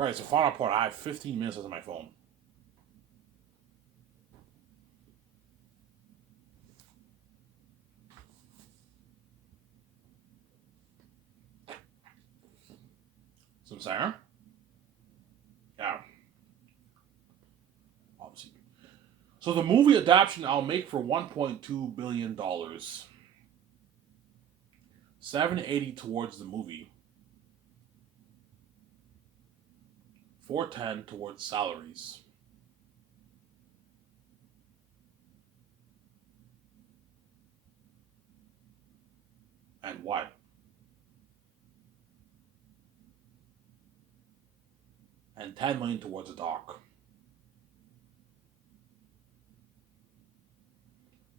Alright, so final part. I have 15 minutes on my phone. So I'm saying? Yeah. Obviously. So the movie adaptation I'll make for $1.2 billion. 780 towards the movie. 410 towards salaries. And what? And 10 million towards a doc.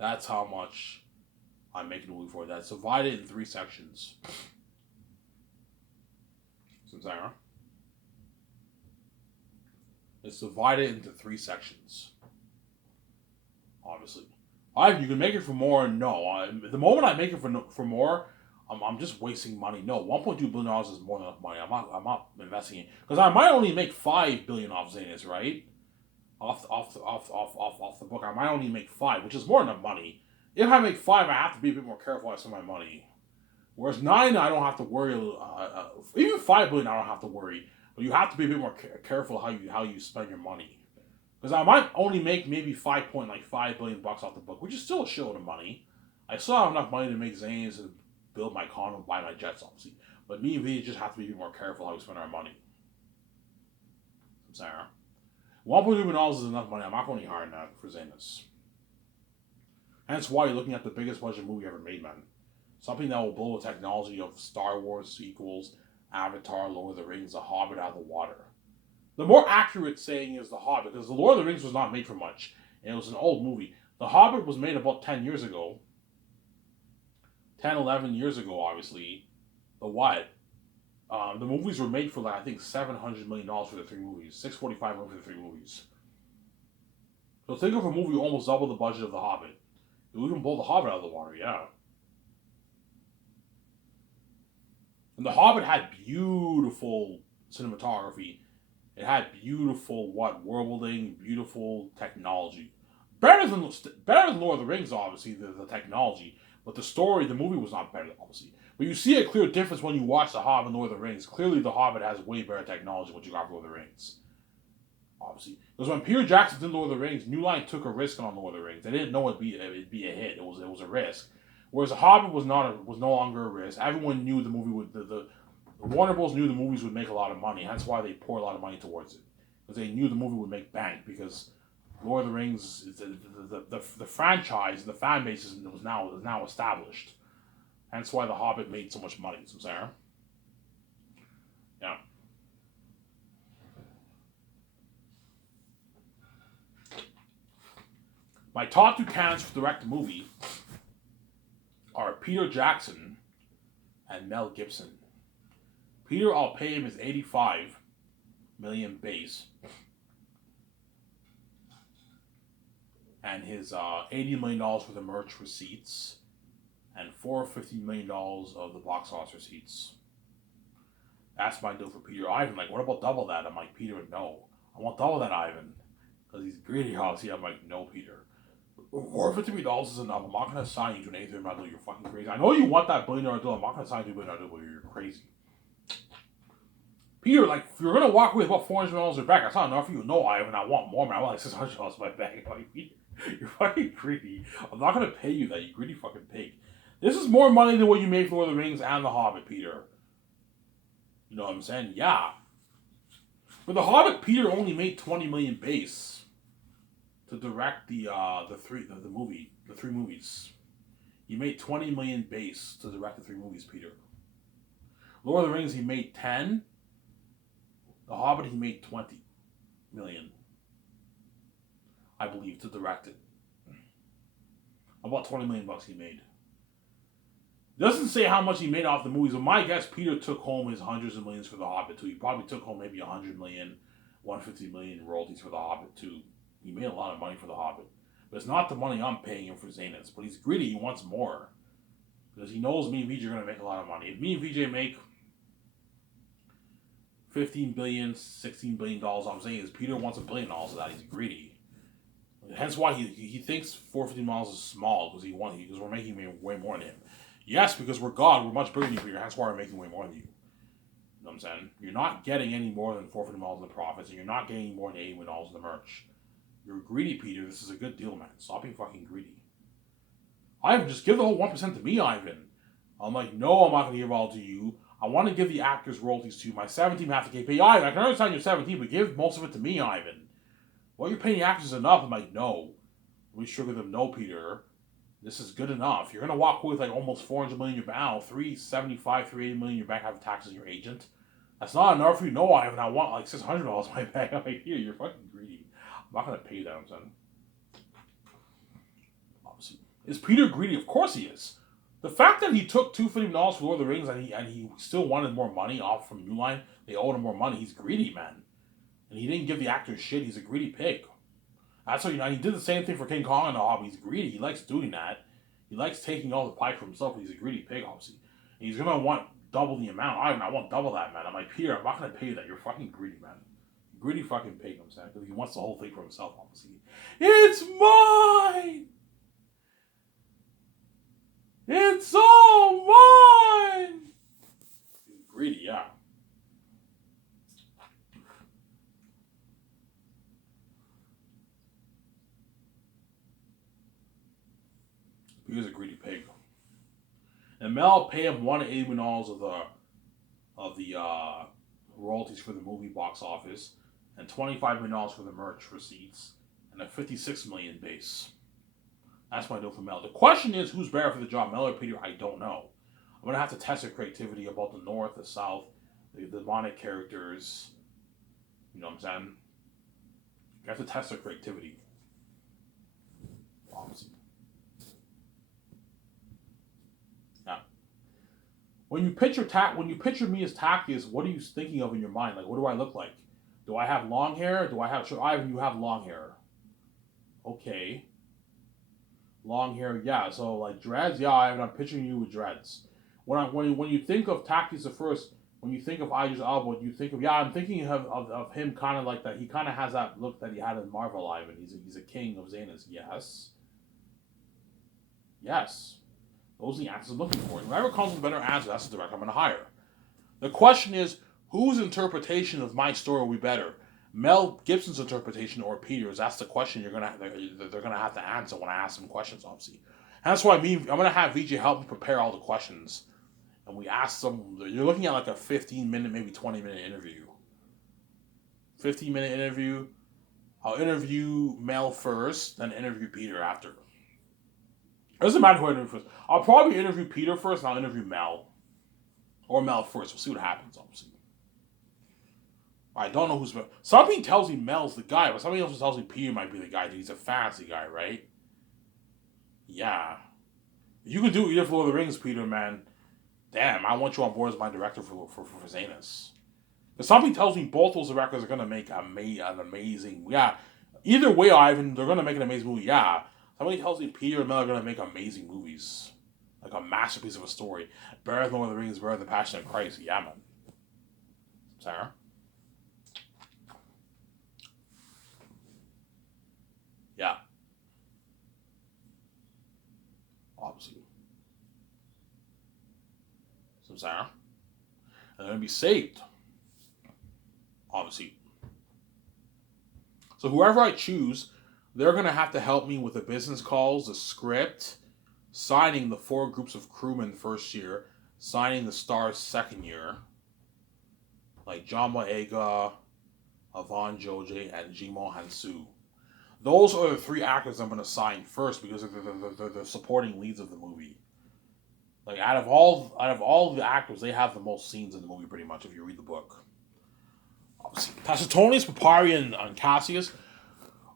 That's how much I'm making the movie for. That's divided in 3 sections. So Sarah, it's divided into 3 sections. Obviously, you can make it for more. No, the moment I make it for more, I'm just wasting money. No, $1.2 billion is more than enough money. I'm not investing in because I might only make $5 billion off Zanus, right? Off the book, I might only make five, which is more than enough money. If I make five, I have to be a bit more careful I spend my money. Whereas nine, I don't have to worry. Even $5 billion, I don't have to worry. But you have to be a bit more careful how you spend your money. Because I might only make maybe $5.5 billion off the book, which is still a shitload of money. I still have enough money to make Zanes and build my condo, buy my jets, obviously. But me and V just have to be a bit more careful how we spend our money. I'm sorry. $1.2 billion is enough money. I'm not going any higher than that for Zanis. Hence why you're looking at the biggest budget movie ever made, man. Something that will blow the technology of Star Wars sequels, Avatar, Lord of the Rings, The Hobbit out of the water. The more accurate saying is The Hobbit, because The Lord of the Rings was not made for much, and it was an old movie. The Hobbit was made about 10 years ago. 10, 11 years ago, obviously. The what? The movies were made for, like, I think, $700 million for the 3 movies. $645 million for the 3 movies. So think of a movie almost double the budget of The Hobbit. It would even blow The Hobbit out of the water, yeah. And The Hobbit had beautiful cinematography. It had beautiful worlding, beautiful technology. Better than Lord of the Rings, obviously, the technology. But the story, the movie was not better, obviously. But you see a clear difference when you watch The Hobbit and Lord of the Rings. Clearly, The Hobbit has way better technology than what you got for Lord of the Rings. Obviously. Because when Peter Jackson did Lord of the Rings, New Line took a risk on Lord of the Rings. They didn't know it'd be a hit. It was a risk. Whereas The Hobbit was no longer a risk. Everyone knew the movie would the Warner Bros. Knew the movies would make a lot of money. That's why they poured a lot of money towards it. Because they knew the movie would make bank. Because Lord of the Rings, the franchise, the fan base is now established. That's why The Hobbit made so much money. So Sarah, yeah. My top 2 candidates to direct the movie are Peter Jackson and Mel Gibson. Peter, I'll pay him his 85 million base and his $80 million for the merch receipts and $450 million of the box office receipts. That's my deal for Peter. Ivan, like, what about double that? I'm like, Peter, no. I want double that, Ivan. Because he's greedy, obviously. I'm like, no, Peter. $450 is enough. I'm not going to sign you to an $83 million deal. You're fucking crazy. I know you want that $1 billion deal. I'm not going to sign you to a $1 billion deal, but you're crazy. Peter, like, if you're going to walk away with about $400 million back, that's not enough for you. No, Ivan, I want more, man. I want like $600 in my bank. Like, you're fucking greedy. I'm not going to pay you that, you greedy fucking pig. This is more money than what you made for Lord of the Rings and The Hobbit, Peter. You know what I'm saying? Yeah. For The Hobbit, Peter only made 20 million base to direct the 3 movies. He made 20 million base to direct the 3 movies, Peter. Lord of the Rings, he made 10. The Hobbit, he made 20 million, I believe, to direct it. About 20 million bucks he made. Doesn't say how much he made off the movies, but my guess, Peter took home his hundreds of millions for The Hobbit too. He probably took home maybe 100 million, 150 million royalties for The Hobbit too. He made a lot of money for The Hobbit. But it's not the money I'm paying him for Zanus. But he's greedy, he wants more. Because he knows me and VJ are going to make a lot of money. If me and VJ make $15 billion, $16 billion. I'm saying is Peter wants $1 billion of that. He's greedy. Hence why he thinks $450 is small because we're making way more than him. Yes, because we're God, we're much bigger than you, Peter. Hence why we're making way more than you. You know what I'm saying? You're not getting any more than $450 in the profits, and you're not getting any more than $81 in the merch. You're greedy, Peter. This is a good deal, man. Stop being fucking greedy. Ivan, just give the whole 1% to me, Ivan. I'm like, no, I'm not going to give it all to you. I want to give the actors royalties to you. My 17 have to pay. Ivan, I can understand you're 17, but give most of it to me, Ivan. Well, you're paying the actors enough. I'm like, no. We sugar them, no, Peter. This is good enough. You're going to walk away with like almost 400 million in your bank, 375, 380 million in your bank after taxes and your agent. That's not enough for you. No, Ivan, I want like $600 in my bank. I'm like, here, you're fucking greedy. I'm not going to pay that, I'm saying. Obviously. Is Peter greedy? Of course he is. The fact that he took $250 for Lord of the Rings and he still wanted more money off from New Line, they owed him more money. He's greedy, man. And he didn't give the actors shit. He's a greedy pig. That's what, he did the same thing for King Kong and all. He's greedy. He likes doing that. He likes taking all the pie for himself. But he's a greedy pig, obviously. And he's gonna want double the amount. I want double that, man. I'm like, Peter, I'm not gonna pay you that. You're fucking greedy, man. Greedy fucking pig, I'm saying, because he wants the whole thing for himself, obviously. It's mine. It's all mine. He's greedy, yeah. He was a greedy pig. And Mel pay him $180 million of the royalties for the movie box office, and $25 million for the merch receipts, and a $56 million base. That's my deal for Mel. The question is, who's better for the job, Mel or Peter? I don't know. I'm gonna have to test their creativity about the North, the South, the demonic characters. You know what I'm saying? You have to test their creativity. Obviously. Yeah. When you picture me as Tactius, what are you thinking of in your mind? Like, what do I look like? Do I have long hair? Do I have short? Ivan, you have long hair. Okay. Long hair, yeah. So like dreads, yeah. Ivan, I'm picturing you with dreads. When you think of Tactius the First, when you think of Idris Elba, you think of I'm thinking of him kind of like that. He kind of has that look that he had in Marvel. Ivan, he's a king of Xenos. Yes. Yes. Those are the answers I'm looking for. Whoever comes with a better answer, that's the director I'm going to hire. The question is, whose interpretation of my story will be better? Mel Gibson's interpretation or Peter's? That's the question they're gonna have to answer when I ask them questions, obviously. And that's why I'm gonna have VJ help me prepare all the questions, and we ask them. You're looking at like a 15-minute, maybe 20-minute interview. 15-minute interview. I'll interview Mel first, then interview Peter after. It doesn't matter who I interview first. I'll probably interview Peter first, and I'll interview Mel. Or Mel first. We'll see what happens, obviously. I don't know who's... Something tells me Mel's the guy, but something else tells me Peter might be the guy. He's a fancy guy, right? Yeah. You could do either for Lord of the Rings, Peter, man. Damn, I want you on board as my director for Xenos. Because something tells me both those directors are going to make an amazing... Yeah. Either way, Ivan, they're going to make an amazing movie, yeah. Somebody tells me Peter and Mel are going to make amazing movies. Like a masterpiece of a story. Better than Lord of the Rings, better than The Passion of Christ. Yeah, man. Sarah? Yeah. Obviously. So, Sarah? And they're going to be saved. Obviously. So, whoever I choose, they're going to have to help me with the business calls, the script, signing the 4 groups of crewmen first year, signing the stars second year, like John Boyega, Yvonne Joje, and Jimo Hansu. Those are the 3 actors I'm going to sign first because they're the supporting leads of the movie. Like out of all the actors, they have the most scenes in the movie pretty much if you read the book. Tacitonius, Papyri, and Cassius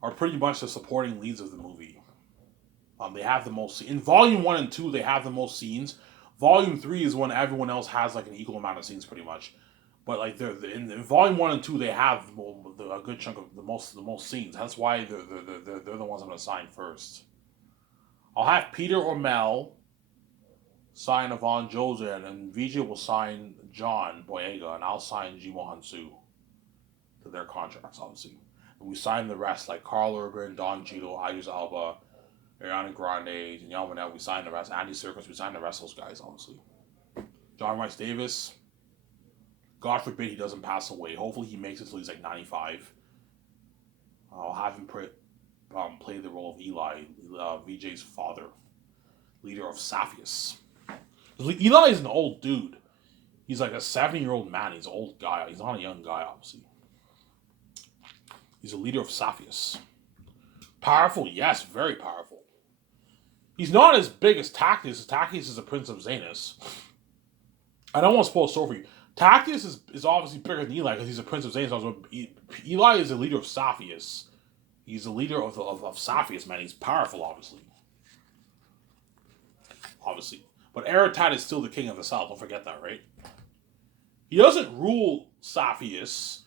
are pretty much the supporting leads of the movie. They have the most in Volume 1 and 2. They have the most scenes. Volume 3 is when everyone else has like an equal amount of scenes, pretty much. But like in Volume 1 and 2, they have a good chunk of the most scenes. That's why they're the ones I'm gonna sign first. I'll have Peter or Mel sign Yvonne Joje, and VJ will sign John Boyega, and I'll sign Jimo Hansu to their contracts, obviously. And we sign the rest, like Carl Urban, Don Cheadle, Idris Alba, Ariana Grande, Danielle Monette, we signed the rest. Andy Serkis, we signed the rest of those guys, obviously. John Rice Davis, God forbid he doesn't pass away. Hopefully he makes it till he's like 95. I'll have him play the role of Eli, VJ's father, leader of Sapphires. Eli is an old dude. He's like a 70-year-old man. He's an old guy. He's not a young guy, obviously. He's a leader of Sapphires. Powerful, yes, very powerful. He's not as big as Tactius. Tactius is a Prince of Zanus. I don't want to spoil the story for you. Tactius is obviously bigger than Eli because he's a Prince of Zanus. Eli is the leader of Sapphires. He's the leader of Sapphires, man. He's powerful, obviously. But Eretat is still the king of the south. Don't forget that, right? He doesn't rule Sapphires.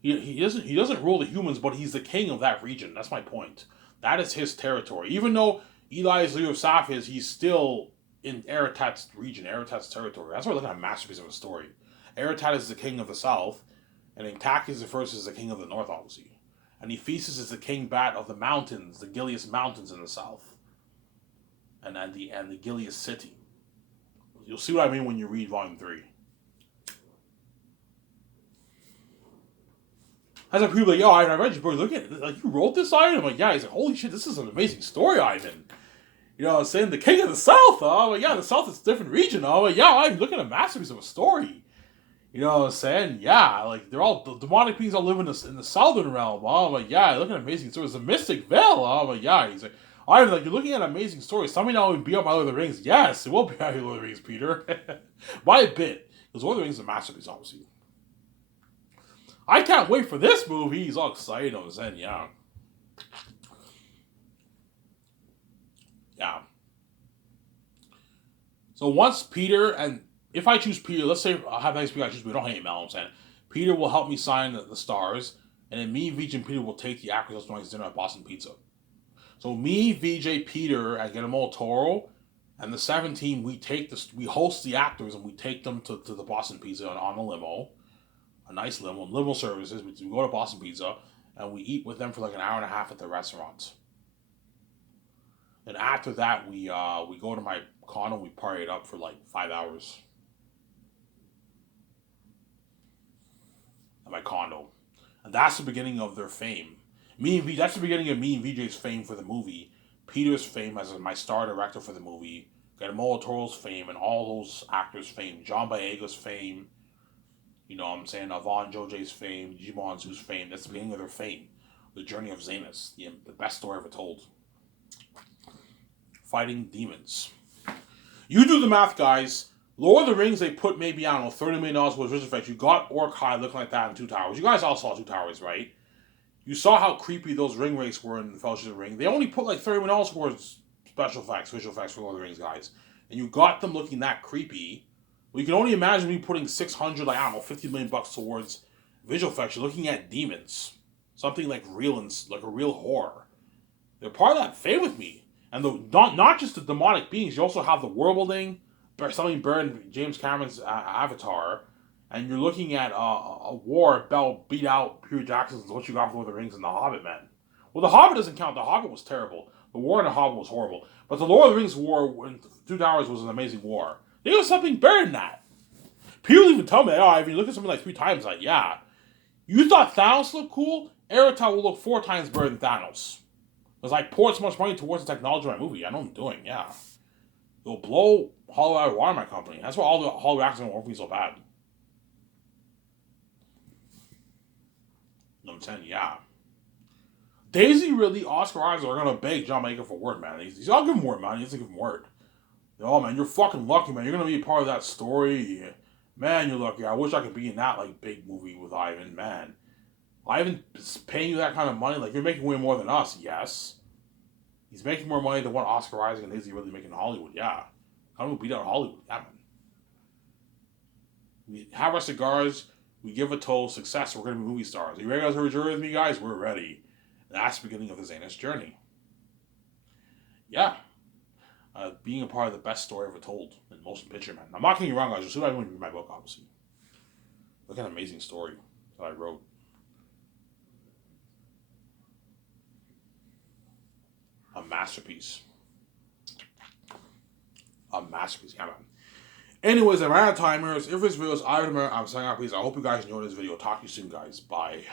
He doesn't rule the humans, but he's the king of that region. That's my point. That is his territory. Even though Eli is the leader of Sapphires, he's still in Eretat's region, Eretat's territory. That's why we're looking at a masterpiece of a story. Eretat is the king of the south, and then Tactius the first is the king of the north, obviously. And Ephesus is the king bat of the mountains, the Gilead mountains in the south. And the Gilead city. You'll see what I mean when you read volume 3. As a people like, yo, Ivan, I read your book. Look at it. Like, you wrote this, Ivan? I'm like, yeah. He's like, holy shit, this is an amazing story, Ivan. You know what I'm saying? The king of the south, huh? Like, yeah, the south is a different region, huh? Like, yeah, Ivan, look at a masterpiece of a story. You know what I'm saying? Yeah, like, they're all, the demonic beings all live in the southern realm, huh? I'm like, yeah, look at an amazing story. It's a mystic veil, huh? I'm like, yeah. He's like, Ivan, like, you're looking at an amazing story. Tell me now it would be on my Lord of the Rings. Yes, it will be on your Lord of the Rings, Peter. By a bit. Because Lord of the Rings is a masterpiece, obviously. I can't wait for this movie. He's all excited on his end, yeah. Yeah. So once Peter, and if I choose Peter, let's say I have nice people I choose Peter, don't hate me, I'm saying. Peter will help me sign the stars, and then me, VJ, and Peter will take the actors to dinner at Boston Pizza. So me, VJ, Peter, and Guillermo Toro, and the 7 team, we host the actors and we take them to the Boston Pizza on a limo. A nice limo services. We go to Boston Pizza and we eat with them for like an hour and a half at the restaurant. And after that, we go to my condo. We party it up for like 5 hours at my condo, and that's the beginning of their fame. That's the beginning of me and VJ's fame for the movie. Peter's fame as my star director for the movie. Guillermo Toro's fame and all those actors' fame. John Boyega's fame. You know what I'm saying? Avon Joje's fame, Jimo Hansu's fame. That's the beginning of their fame. The journey of Zanus. The best story ever told. Fighting demons. You do the math, guys. Lord of the Rings, they put maybe, I don't know, $30 million worth of visual effects. You got Orc-Hai looking like that in Two Towers. You guys all saw Two Towers, right? You saw how creepy those ring wraiths were in the Fellowship of the Ring. They only put like $30 million worth special effects, visual effects for Lord of the Rings, guys. And you got them looking that creepy. Well, you can only imagine me putting 600, like, I don't know, $50 million towards visual effects. You're looking at demons. Something like real and like a real horror. They're part of that fame with me. And not just the demonic beings, you also have the world-building, something burned James Cameron's Avatar, and you're looking at a war Bell beat out Peter Jackson's What You Got for Lord of the Rings and The Hobbit, man. Well, The Hobbit doesn't count. The Hobbit was terrible. The war in The Hobbit was horrible. But the Lord of the Rings war in Two Towers was an amazing war. There was something better than that. People even tell me, oh, if you look at something like 3 times, like, yeah. You thought Thanos looked cool? Eretat will look 4 times better than Thanos. Because I poured so much money towards the technology of my movie. I know what I'm doing, yeah. It'll blow Hollywood out of water, my company. That's why all the Hollywood actors won't be so bad. You know what I'm saying? Yeah. Daisy Ridley, Oscar Isaac are going to beg John Boyega for word, man. I'll give him word, man. He has to give him word. Oh, man, you're fucking lucky, man. You're going to be a part of that story. Man, you're lucky. I wish I could be in that, like, big movie with Ivan, man. Ivan is paying you that kind of money. Like, you're making way more than us, yes. He's making more money than what Oscar Isaac and Daisy Ridley make in Hollywood, yeah. How do we beat out Hollywood? Yeah, man. We have our cigars. We give a toast. Success. We're going to be movie stars. Are you ready to have a journey with me, guys? We're ready. That's the beginning of the Zanus journey. Yeah. being a part of the best story ever told in motion picture, man. I'm not getting you wrong, guys. Just see what I read my book, obviously. Look at an amazing story that I wrote. A masterpiece. A masterpiece, yeah, man. Anyways, I ran out of timers. If this video is out of I'm signing out, please. I hope you guys enjoyed this video. Talk to you soon, guys. Bye.